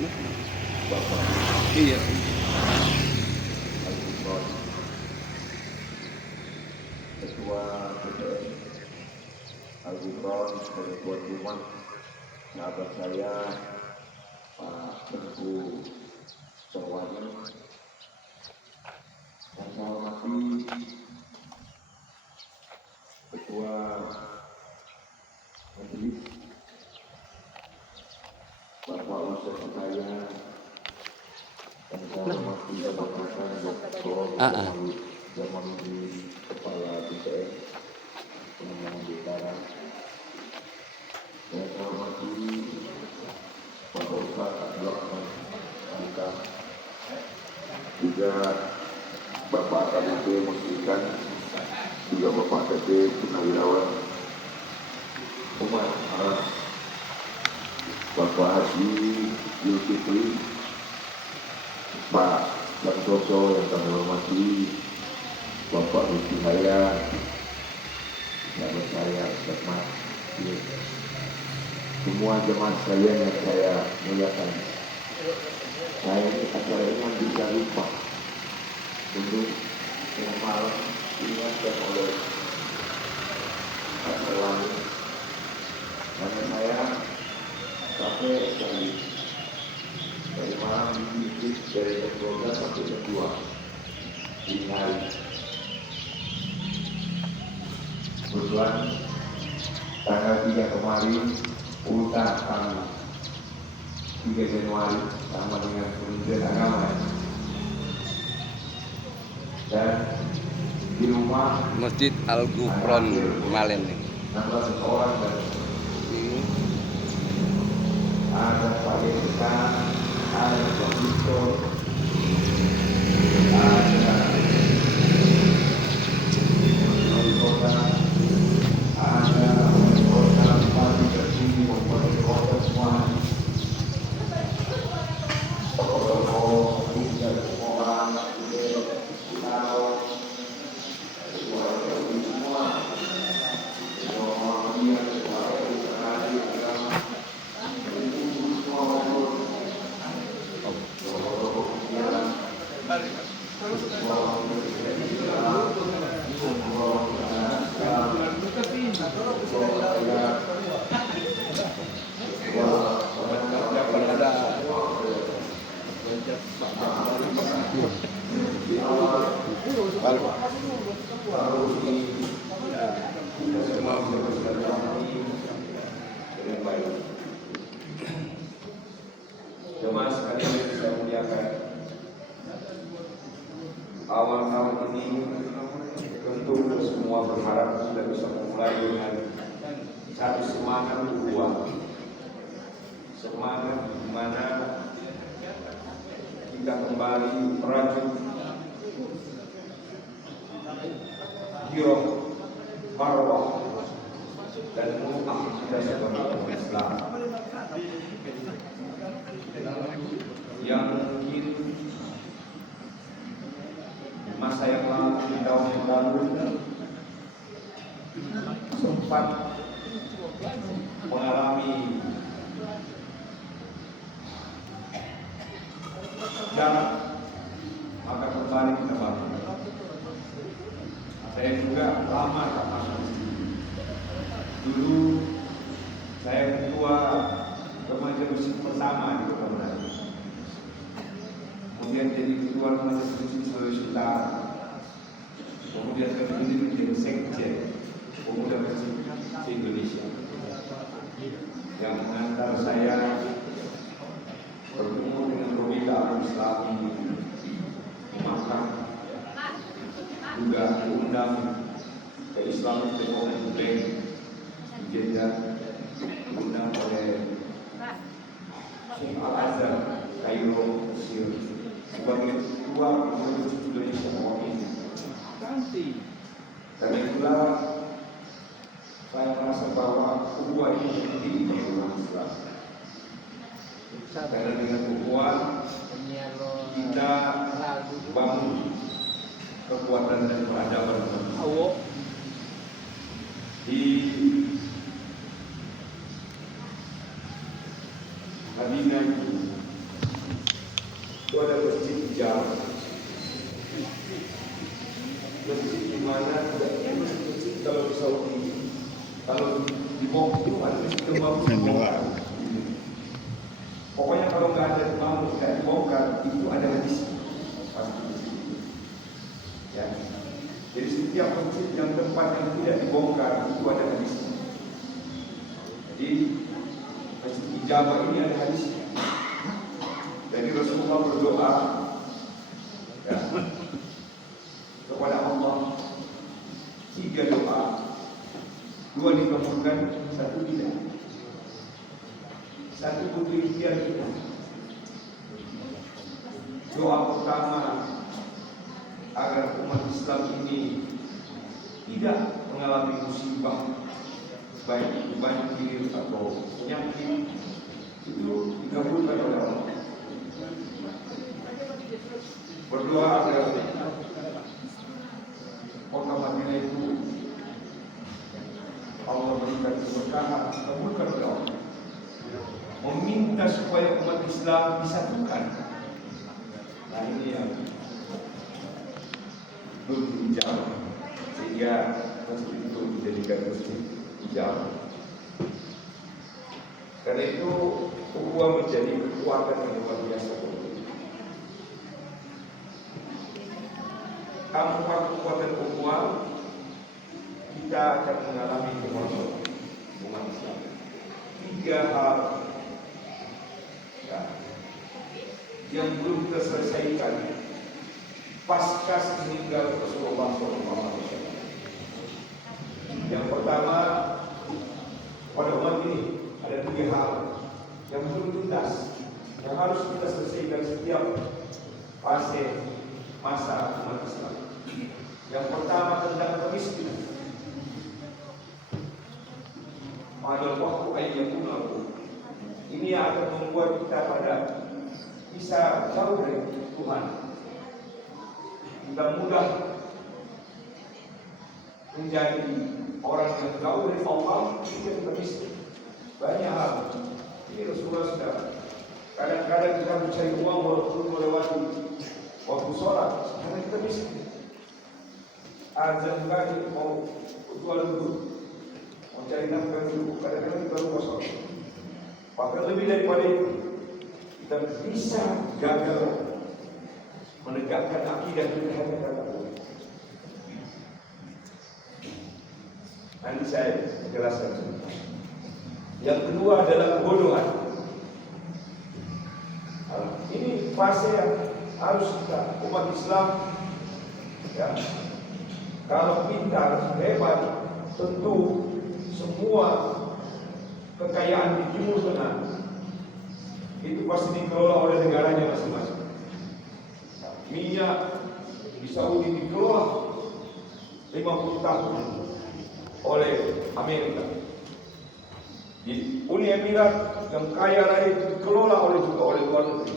Bapak Iya. Al-Gufron, Ketua DPR Al-Gufron, sebagai tuan rumah, sahabat saya Pak Tengku Sorwani, yang saya hormati Ketua Majelis Bapak Ustaz saya, yang saya hormati Bapak Dr. Jamaluddin, Kepala DPR Pengembangan Utara, yang saya hormati Bapak Ustaz Abdurrahman Angka, juga Bapak KDP Muslikan, juga Bapak KDP Purnawirawan Umar Aras, Bapak Haji Zulkifli, Pak Santoso yang kami hormati, Bapak Rizky Haya, sahabat saya, Ustaz semua jemaah sekalian yang saya muliakan. Saya acara ini bisa lupa untuk yang malam diingatkan oleh Pak Serwani, karena saya capek sekali dari malam dibidik dari jam 12 sampai jam 2 dini hari. Kebetulan tanggal 3 kemarin ultah kami 3 Januari sama dengan Kementerian Agama, dan di rumah Masjid Al-Gufron Malen nih. 16 orang, dan ada Pak Yeka, ada Pak Victor, ada wali kota, ada wali kota, bupati tertinggi, wali kota semua, tokoh-tokoh, hingga semua orang, tahu, semua dia, semua agama, jemaah sekalian yang saya muliakan, awal tahun ini tentu semua berharap sudah bisa memulai dengan satu semangat ukhuwah, semangat di mana kita kembali merajut giroh, marwah, dan mu'ah kita sebagai umat Islam yang mungkin masa yang lalu, di tahun yang lalu sempat mengalami jarak, maka kembali kita bangun. Saya juga lama tak masuk. Dulu saya ketua remaja musik pertama di Kota Manado, kemudian jadi ketua remaja musik Sulawesi Utara, kemudian terpilih menjadi sekjen Pemuda Musik Indonesia, yang mengantar saya bertemu dengan Robita Al-Islami Makkah, juga diundang ke Islamic Development Bank di Jeddah, diundang oleh Syekh Al-Azhar Kairo Mesir sebagai ketua Pemuda Indonesia mewakili. Karena itulah saya merasa bahwa ukhuwah ini penting bagi umat Islam. Karena dengan ukhuwah kita bangun kekuatan dan peradaban di Madinah itu itu ada masjid Jam, masjid di mana masjid kalau di Saudi, kalau di Bogor itu ada masjid kebablasan. Pokoknya kalau nggak ada bangun nggak dibongkar itu ada hadis pasti. Ya. Jadi setiap masjid yang tempat yang tidak dibongkar itu ada hadis. Jadi masjid Ijabah ini ada hadis. Jadi Rasulullah berdoa ya, kepada Allah 3 doa, 2 dikabulkan, 1 tidak. 1 putri ikhtiar kita. Doa pertama agar umat Islam ini tidak mengalami musibah, baik itu banjir atau penyakit, itu dikabulkan oleh Allah. Berdoa agar kota Madinah itu Allah berikan keberkahan, kabulkan oleh Allah. Meminta supaya umat Islam disatukan. Nah ini yang belum dijawab, sehingga masjid itu dijadikan masjid dijawab. Karena itu ukhuwah menjadi kekuatan yang luar biasa. Tanpa kekuatan ukhuwah, kita akan mengalami kemonyolan umat Islam. 3 hal ya, yang belum terselesaikan pasca meninggal Rasulullah SAW. Yang pertama, pada umat ini ada 3 hal yang belum tuntas, yang harus kita selesaikan setiap fase masa umat Islam. Yang pertama tentang kemiskinan. Pada waktu ayyakunaku, ini akan membuat kita pada bisa jauh dari Tuhan. Kita mudah menjadi orang yang jauh dari Allah, kita miskin. Banyak hal. Ini Rasulullah sudah. Kadang-kadang kita mencari uang walaupun melewati waktu sholat, karena kita miskin. Azan kali mau jual dulu, mau cari nafkah dulu, kadang-kadang kita lupa sholat. Bahkan lebih daripada itu, kita bisa gagal menegakkan akidah kita hanya karena Allah. Nanti saya jelaskan sebentar. Yang kedua adalah kebodohan. Ini fase yang harus kita, umat Islam ya, kalau pintar, hebat, tentu semua kekayaan di Timur Tengah itu pasti dikelola oleh negaranya masing-masing. Minyak di Saudi dikelola 50 tahun oleh Amerika. Di Uni Emirat yang kaya raya itu dikelola juga oleh luar negeri.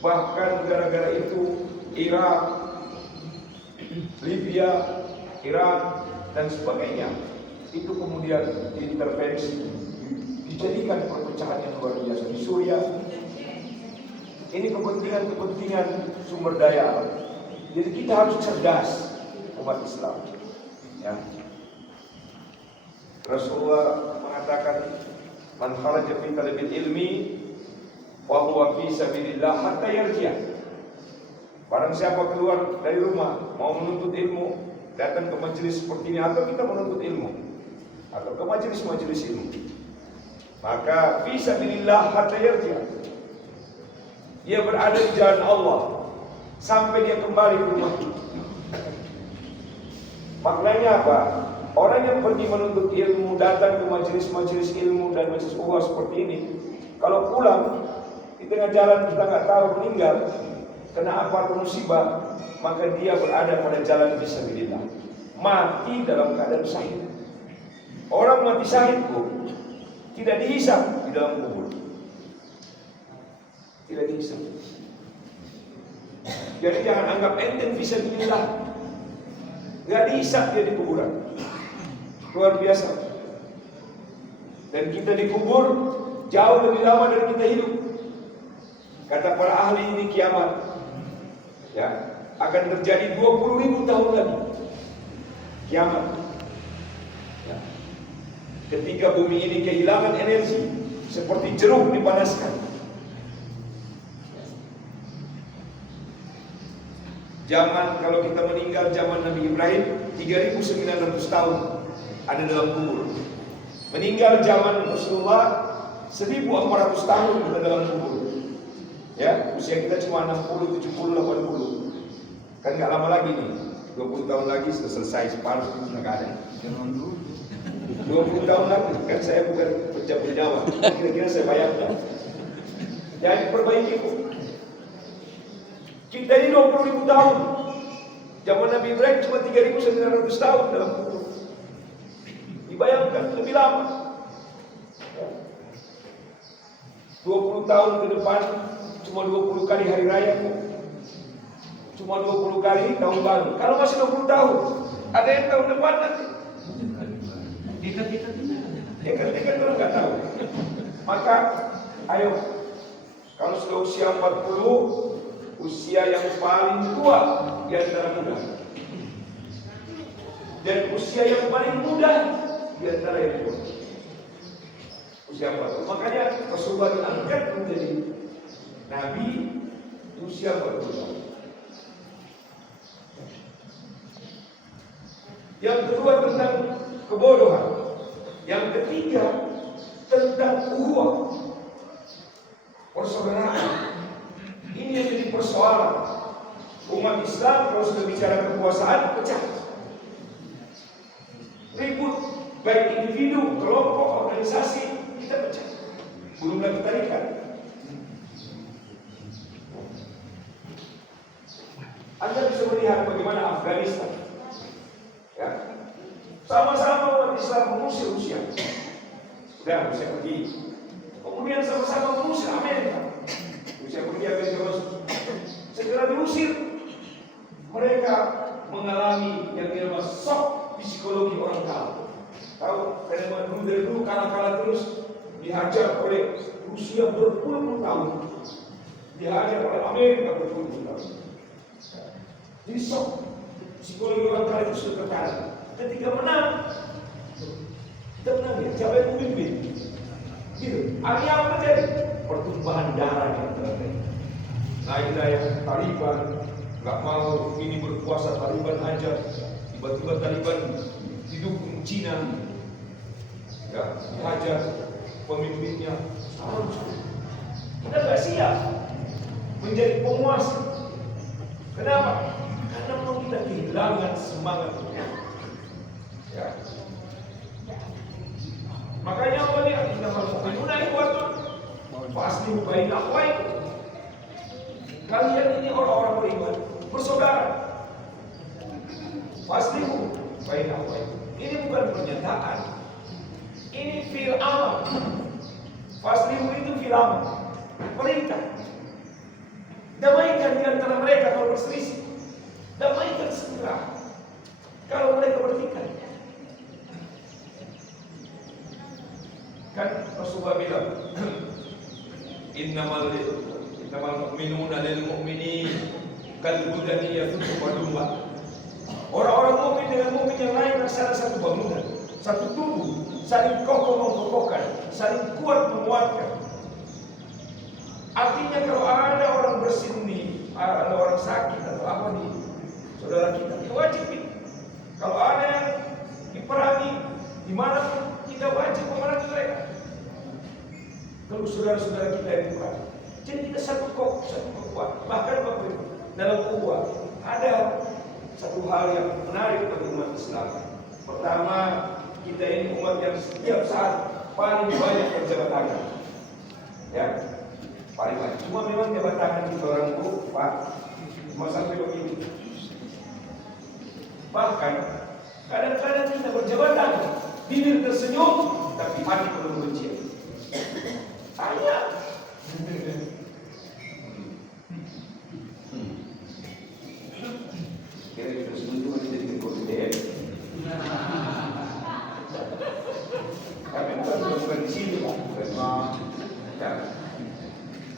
Bahkan negara-negara itu Irak, Libya, Iran dan sebagainya itu kemudian diintervensi, dijadikan perpecahan yang luar biasa di Suriah. Ini kepentingan sumber daya. Jadi kita harus cerdas umat Islam. Ya. Rasulullah mengatakan, "Man kharaja fi talabil ilmi wa huwa fi sabilillah hatta yarji'." Barang siapa keluar dari rumah mau menuntut ilmu, datang ke majelis seperti ini atau kita menuntut ilmu atau ke majelis-majelis ilmu, maka fi sabilillah hatta yarji'. Dia berada di jalan Allah sampai dia kembali ke rumah. Maknanya apa? Orang yang pergi menuntut ilmu, datang ke majelis-majelis ilmu dan majelis ukhuwah seperti ini, kalau pulang di tengah jalan kita nggak tahu meninggal, kena apa atau musibah, maka dia berada pada jalan fisabilillah, mati dalam keadaan syahid. Orang mati syahid pun tidak dihisab di dalam kubur, tidak dihisab. Jadi jangan anggap enteng fisabilillah, nggak dihisab dia di kuburan. Luar biasa. Dan kita dikubur jauh lebih lama dari kita hidup. Kata para ahli ini kiamat ya akan terjadi 20.000 tahun lagi. Kiamat. Ya. Ketika bumi ini kehilangan energi seperti jeruk dipanaskan. Zaman kalau kita meninggal zaman Nabi Ibrahim 3.900 tahun ada dalam kubur. Meninggal zaman Rasulullah 1.400 tahun ada dalam kubur. Ya, usia kita cuma 60, 70, 80. Kan nggak lama lagi nih. 20 tahun lagi sudah selesai separuh itu nggak ada. 20 tahun lagi kan saya bukan pejabat Jawa. Kira-kira saya bayangkan. Jadi perbaiki kok. Kita ini 20.000 tahun. Zaman Nabi Ibrahim cuma 3.900 tahun dalam kubur. Dibayangkan lebih lama. 20 tahun ke depan cuma 20 kali hari raya kok. Cuma 20 kali tahun baru. Kalau masih 20 tahun, ada yang tahun depan nanti. Dekat-dekat orang nggak tahu. Maka, ayo, kalau sudah usia 40, usia yang paling tua di antara muda. Dan usia yang paling muda di antara yang tua. Usia 40. Makanya Rasulullah diangkat menjadi Nabi usia 40 tahun. Yang kedua tentang kebodohan. Yang ketiga tentang ukhuwah, persaudaraan. Ini yang jadi persoalan. Umat Islam kalau sudah bicara kekuasaan pecah. Ribut baik individu, kelompok, organisasi kita pecah. Belum lagi tarikan. Anda bisa melihat bagaimana Afghanistan. Ya. Sama-sama umat Islam mengusir Rusia. Sudah, Rusia pergi. Kemudian sama-sama mengusir Amerika. Rusia pergi, Amerika masuk. Segera diusir. Mereka mengalami yang dinamakan shock psikologi orang kalah. Tahu, karena dulu dari dulu kalah terus dihajar oleh Rusia berpuluh-puluh tahun. Dihajar oleh Amerika berpuluh-puluh tahun. Jadi shock psikologi orang kalah itu sudah terkalah. Ketika menang, kita menang ya, siapa yang memimpin? Gitu. Akhirnya apa terjadi? Pertumpahan darah di antara mereka. Naiklah yang Taliban, nggak mau ini berkuasa, Taliban aja. Tiba-tiba Taliban didukung Cina, ya, dihajar pemimpinnya. Kita nggak siap menjadi penguasa. Kenapa? Karena mau kita kehilangan semangat. Ya. Makanya apa nih? Kita harus mengenai waktu pasti baik akhwat. Kalian ini orang-orang beriman, bersaudara. Pasti baik akhwat. Ini bukan pernyataan. Ini fil amal. Pasti itu fil amal. Perintah. Damaikan di antara mereka kalau berselisih. Damaikan segera kalau mereka bertikai. Kan Rasulullah bilang, innamal mu'minuna lil mu'minin kal budani yathubu badumba. Orang-orang mukmin dengan mukmin yang lain adalah satu bangunan, satu tubuh, saling kokoh mengokohkan, saling kuat menguatkan. Artinya kalau ada orang bersini, ada orang sakit atau apa nih, saudara kita, wajib ini. Kalau ada yang diperangi, dimanapun kita wajib memerangi mereka. Kalau saudara-saudara kita yang diperangi, jadi kita satu kekuatan. Bahkan dalam ukhuwah ada satu hal yang menarik bagi umat Islam. Pertama, kita ini umat yang setiap saat paling banyak berjabat tangan. Ya, paling banyak. Cuma memang jabat tangan kita orang itu, Pak, cuma sampai begini. Bahkan kadang-kadang kita berjabat tangan, bibir tersenyum, tapi hati penuh kebencian.